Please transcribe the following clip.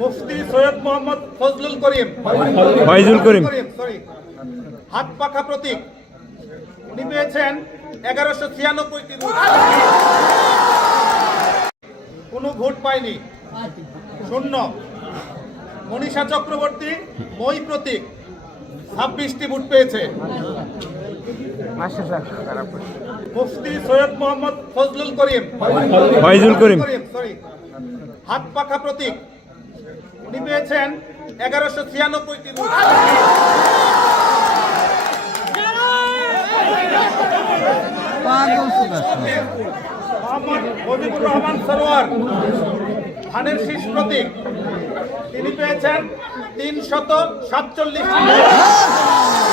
মুফতি Syed Mohammad Fazlul Karim sorry হাত পাখা প্রতীক উনি পেয়েছেন 1196টি ভোট। কোনো ভোট পায়নি, শূন্য। মনীষা চক্রবর্তী মই প্রতীক 26টি ভোট পেয়েছে। মুফতি সৈয়দ মোহাম্মদ ফজলুল করিম সরি হাত পাখা প্রতীক উনি পেয়েছেন 1196টি ভোট। মোহাম্মদ মুজিবুর রহমান সরোয়ার ধানের শীষ প্রতীক তিনি পেয়েছেন 347টি ভোট।